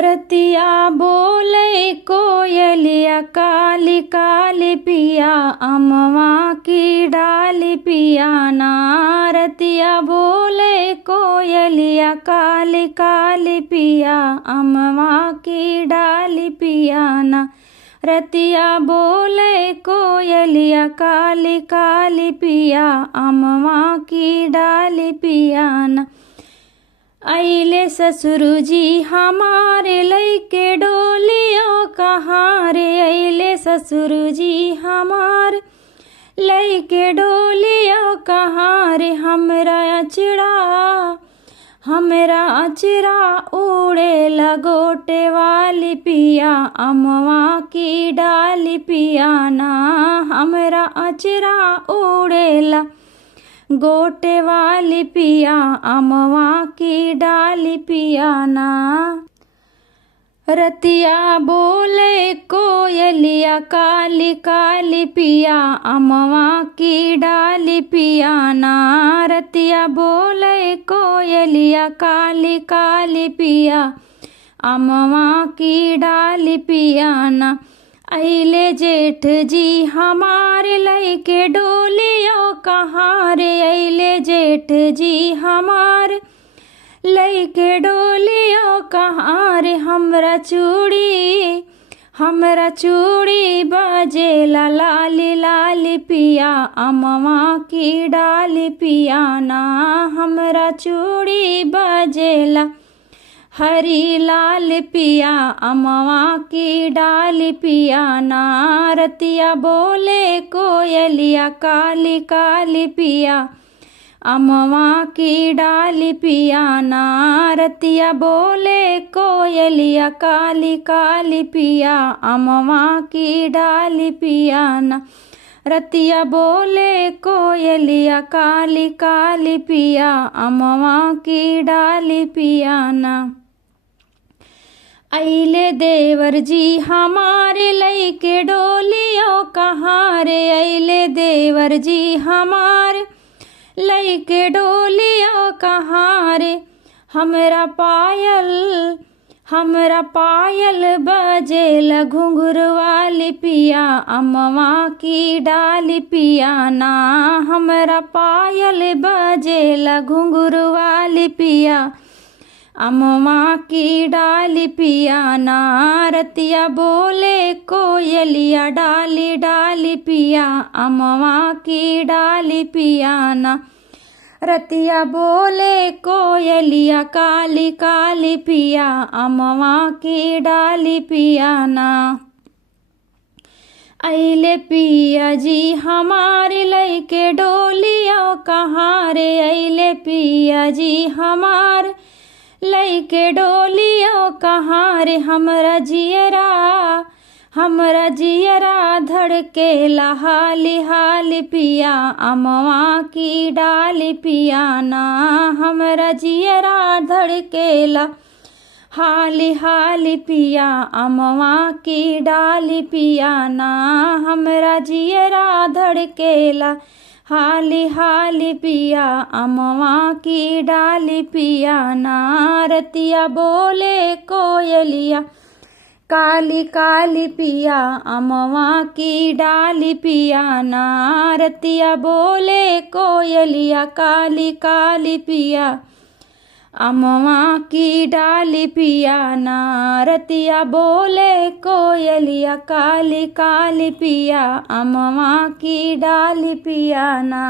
रतिया बोले कोयलिया काली काली पिया अमवा की डाली पिया ना। रतिया बोले कोयलिया काली काली पिया अमवा की डाली पिया ना। रतिया बोले कोयलिया काली काली पिया अमवा की डाली पिया ना। अइले ससुर जी हमारे लइके डोलियो कहाँ रे। अइले ससुर जी हमार लइके डोलियो कहाँ रे। हमरा अचरा उड़े लगोटे वाली पिया अमवा की डाली पिया ना। हमरा अचरा उड़ेला गोटे वाली पिया अमवा की डाली पिया ना। रतिया बोले कोयलिया काली काली पिया अमवा की डाली पिया ना। रतिया बोले कोयलिया काली काली पिया अमवा की डाली पिया ना। अइले जेठ जी हमारे लइके डोलियो कहाँ रे। अइले जेठ जी हमार लइके डोलियो कहाँ रे। हमरा चूड़ी बजेला लाली लाली पिया अमवा की डाली पिया ना। हमरा चूड़ी बजेला हरी लाल पिया अमवा की डाली पिया ना। रतिया बोले कोयलिया काली काली पिया अमवा की डाली पिया ना। रतिया बोले कोयलिया काली काली पिया अमवा की डाली पिया ना। रतिया बोले कोयलिया काली काली पिया अमवा की डाली पिया ना। अइले देवर जी हमारे लइके डोलियो कहाँ रे। अइले देवर जी हमार लइके डोलियो कहाँ रे। हमरा पायल बजेला घुंघरू वाली पिया अमवा की डाली पिया ना। हमरा पायल बजेला घुंघरू वाली पिया अमवा की डाली पिया ना। रतिया बोले कोयलिया डाली डाली पिया अमवा की डाली पिया ना। रतिया बोले कोयलिया काली काली पिया अमवा की डाली पिया ना। अइले पिया जी हमारे लइके डोलियो कहाँ रे। अइले पिया जी हमार लइके डोलियो कहाँ रे। हमरा जियरा धड़केला हाली हाली पिया अमवा की डाली पिया ना। हमरा जियरा धड़केला हाली हाली पिया अमवा की डाली पिया ना। हमरा जियरा धड़केला हाली हाली पिया अमवा की डाली पिया ना। रतिया बोले कोयलिया काली काली पिया अमवा की डाली पिया ना। रतिया बोले कोयलिया काली काली पिया अमवा की डाली पिया ना। रतिया बोले कोयलिया काली काली पिया अमवा की डाली पिया ना।